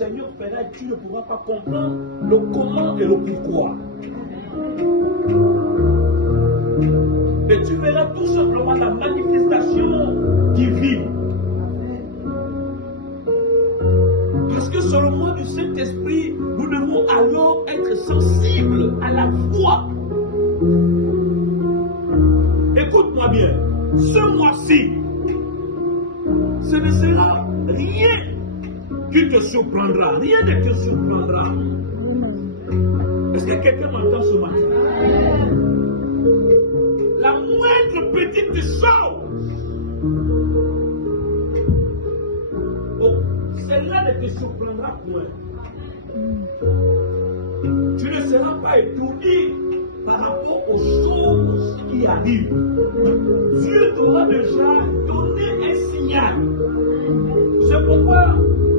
Seigneur fera et tu ne pourras pas comprendre le comment et le pourquoi. Mais tu verras tout simplement la manifestation divine. Parce que sur le mois du Saint-Esprit, nous devons alors être sensibles à la voix. Écoute-moi bien, ce mois-ci, ce ne sera rien qui te surprendra. Rien ne te surprendra. Est-ce que quelqu'un m'entend ce matin? La moindre petite chose, celle-là ne te surprendra point. Tu ne seras pas étourdi par rapport aux choses qui arrivent. Dieu t'aura déjà donné un signal. C'est pourquoi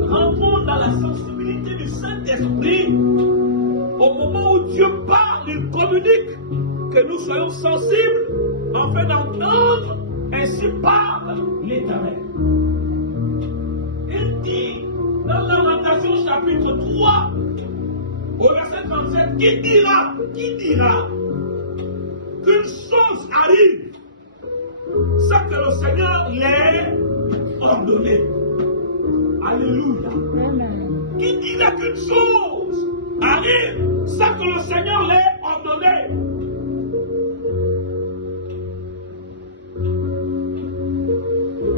rentrons dans la sensibilité du Saint-Esprit. Au moment où Dieu parle, il communique, que nous soyons sensibles afin d'entendre, ainsi parle l'Éternel. Il dit dans Lamentation chapitre 3, au verset 37, qui dira qu'une chose arrive sans que le Seigneur l'ait ordonné. Alléluia. Qui dira qu'une chose arrive sans que le Seigneur l'ait ordonné?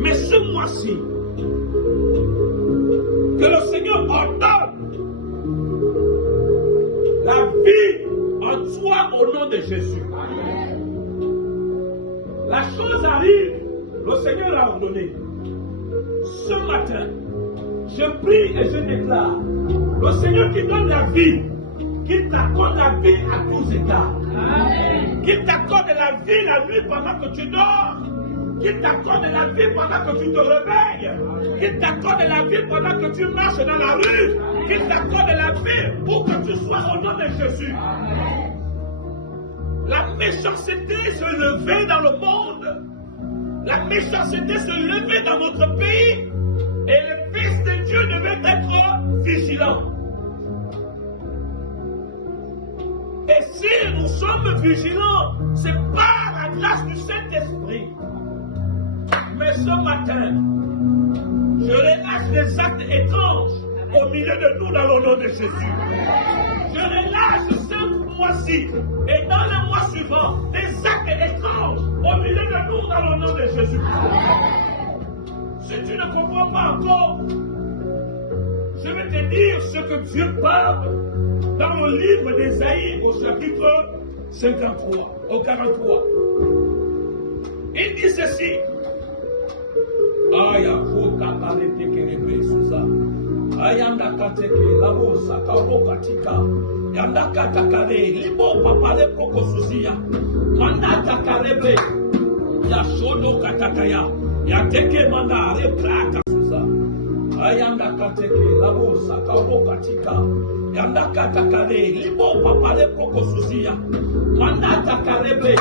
Mais ce mois-ci, que le Seigneur ordonne la vie en toi au nom de Jésus. La chose arrive, le Seigneur a ordonné. Ce matin, je prie et je déclare, le Seigneur qui donne la vie, qu'il t'accorde la vie à tous égards. Qu'il t'accorde la vie la nuit pendant que tu dors. Qu'il t'accorde la vie pendant que tu te réveilles. Qu'il t'accorde la vie pendant que tu marches dans la rue. Qu'il t'accorde la vie pour que tu sois au nom de Jésus. La méchanceté se levait dans le monde. La méchanceté se levait dans notre pays. Et les fils de Dieu devaient être vigilants. Et si nous sommes vigilants, c'est par la grâce du Saint-Esprit. Mais ce matin, je relâche les actes étranges au milieu de nous dans le nom de Jésus. Je relâche ce mois-ci et dans le mois suivant des actes étranges au milieu de nous dans le nom de Jésus. Si tu ne comprends pas encore, je vais te dire ce que Dieu parle dans le livre d'Ésaïe au chapitre 53, au 43. Il dit ceci. Aya voka parete kerebe suza. Ayanda kateke labo sakabo katika. Yanda katakare libo papale poko suzia. Manda karebe. Ya shodo katakaya. Ya teke manda replaka suza. Ayanda kateke labo sakabo katika. Yanda katakare libo papale poko suzia. Manda karebe.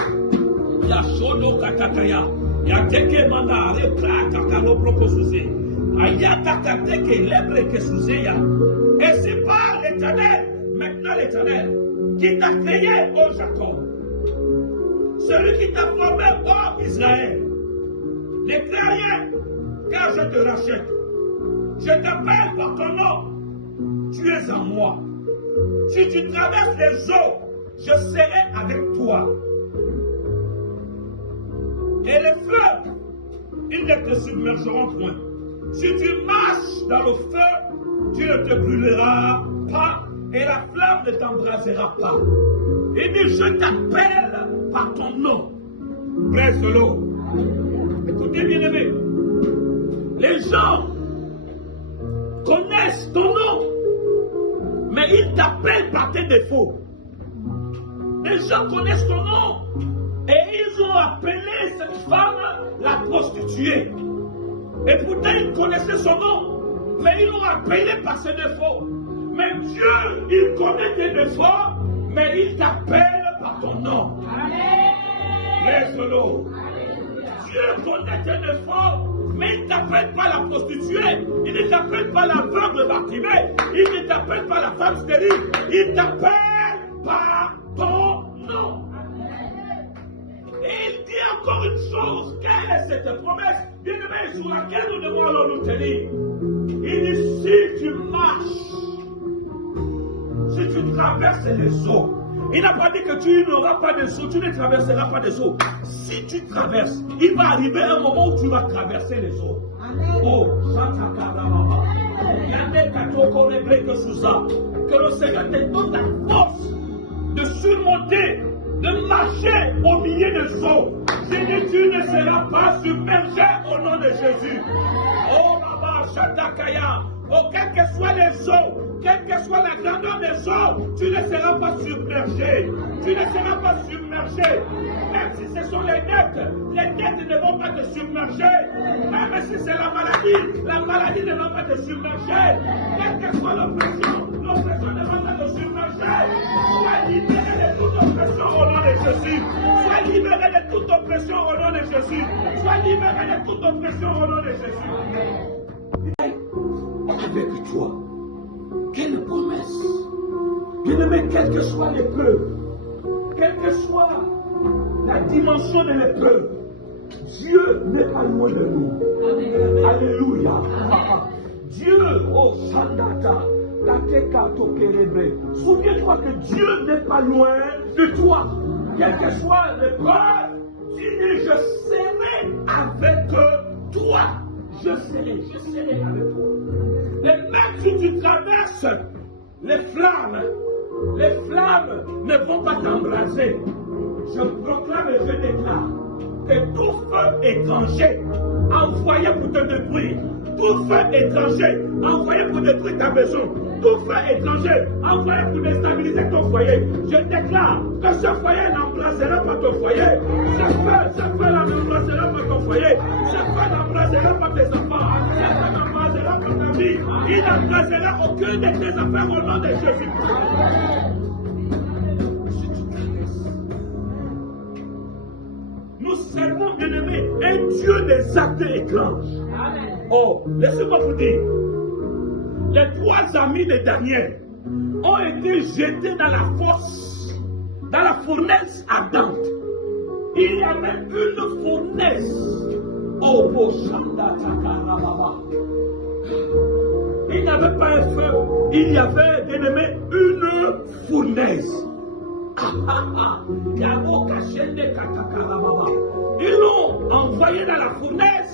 Ya shodo katakaya. Yateke manda replaka kalo proko suze. Ayata kateke lebre ke suze ya. Et c'est par l'Éternel, maintenant l'Éternel, qui t'a créé, ô Jacob. Celui qui t'a formé, ô Israël. Ne crains rien, car je te rachète. Je t'appelle par ton nom. Tu es en moi. Si tu traverses les eaux, je serai avec toi. Et les fleuves, ils ne te submergeront point. Si tu marches dans le feu, tu ne te brûleras pas et la flamme ne t'embrasera pas. Il dit, je t'appelle par ton nom. Presse-le. Écoutez, bien-aimés. Les gens connaissent ton nom, mais ils t'appellent par tes défauts. Les gens connaissent ton nom. Et ils ont appelé cette femme la prostituée. Et pourtant ils connaissaient son nom, mais ils l'ont appelé par ses défauts. Mais Dieu, il connaît tes défauts, mais il t'appelle par ton nom. Laisse-le. Dieu connaît tes défauts, Mais il ne t'appelle pas la prostituée, il ne t'appelle pas l'aveugle Bartimée, il ne t'appelle pas la femme stérile, il t'appelle par ton nom. Et il dit encore une chose, quelle est cette promesse, bien-aimé, sur laquelle nous devons alors nous tenir. Il dit, si tu marches, si tu traverses les eaux, il n'a pas dit que tu n'auras pas de eaux, tu ne traverseras pas des eaux. Si tu traverses, il va arriver un moment où tu vas traverser les eaux. Oh, que le Seigneur te donne la force de surmonter, de marcher au milieu des eaux. Si tu ne seras pas submergé au nom de Jésus. Oh, Baba, Shatakaya, oh, quelles que soient les eaux, quelle que soit la grandeur des eaux, tu ne seras pas submergé. Tu ne seras pas submergé. Même si ce sont les dettes ne vont pas te submerger. Même si c'est la maladie ne va pas te submerger. Quelle que soit l'oppression ne va pas te submerger. Sois libéré de toute oppression au nom de Jésus. Sois libéré de toute oppression au nom de Jésus. Sois libéré de toute oppression au nom de Jésus. Avec toi. Quelle promesse! Bien-aimé, quelle que soit l'épreuve, quelle que soit la dimension de l'épreuve, Dieu n'est pas loin de nous. Alléluia! Dieu, oh Sandata, la Tekato Kerebe, souviens-toi que Dieu n'est pas loin de toi. Quelle que soit l'épreuve, dis je serai avec toi. Je serai avec toi. Et même si tu traverses les flammes ne vont pas t'embraser. Je proclame et je déclare que tout feu étranger envoyé pour te détruire, tout feu étranger envoyé pour détruire ta maison, tout feu étranger envoyé pour déstabiliser ton foyer, je déclare que ce foyer n'embrasera pas ton foyer, ce feu n'embrasera pas ton foyer, ce feu n'embrasera pas tes enfants, ce feu n'embrasera pas ta vie, il n'embrasera aucune de tes affaires au nom de Jésus. Nous servons, bien-aimés, un Dieu des actes étranges. Oh, laissez-moi vous dire, les 3 amis de Daniel ont été jetés dans la fournaise ardente. Il y avait une fournaise. Oh, Boshanda Takarababa. Il n'y avait pas un feu, il y avait, bien-aimé, une fournaise. Ils l'ont envoyé dans la fournaise.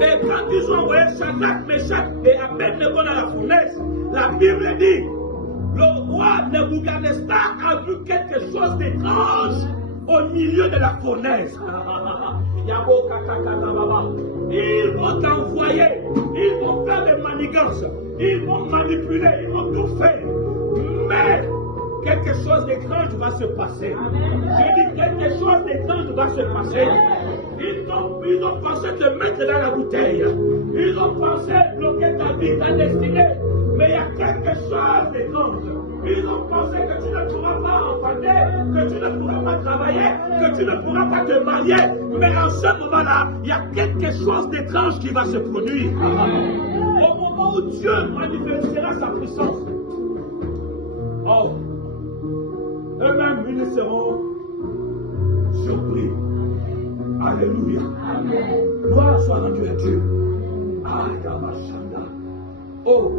Et quand ils ont envoyé Shadrach, Meshach et Abednego dans la fournaise, la Bible dit, le roi Nebuchadnezzar a vu quelque chose d'étrange au milieu de la fournaise. Ils vont t'envoyer, ils vont faire des manigances, ils vont manipuler, ils vont tout faire. Mais quelque chose d'étrange va se passer. Je dis quelque chose d'étrange va se passer. Ils ont pensé te mettre dans la bouteille. Ils ont pensé bloquer ta vie, ta destinée. Mais il y a quelque chose d'étrange. Ils ont pensé que tu ne pourras pas enfanter, que tu ne pourras pas travailler, que tu ne pourras pas te marier. Mais en ce moment-là, il y a quelque chose d'étrange qui va se produire. Au moment où Dieu manifestera sa puissance, oh, eux-mêmes, ils seront surpris. Alléluia. Gloire soit rendue à Dieu. Oh,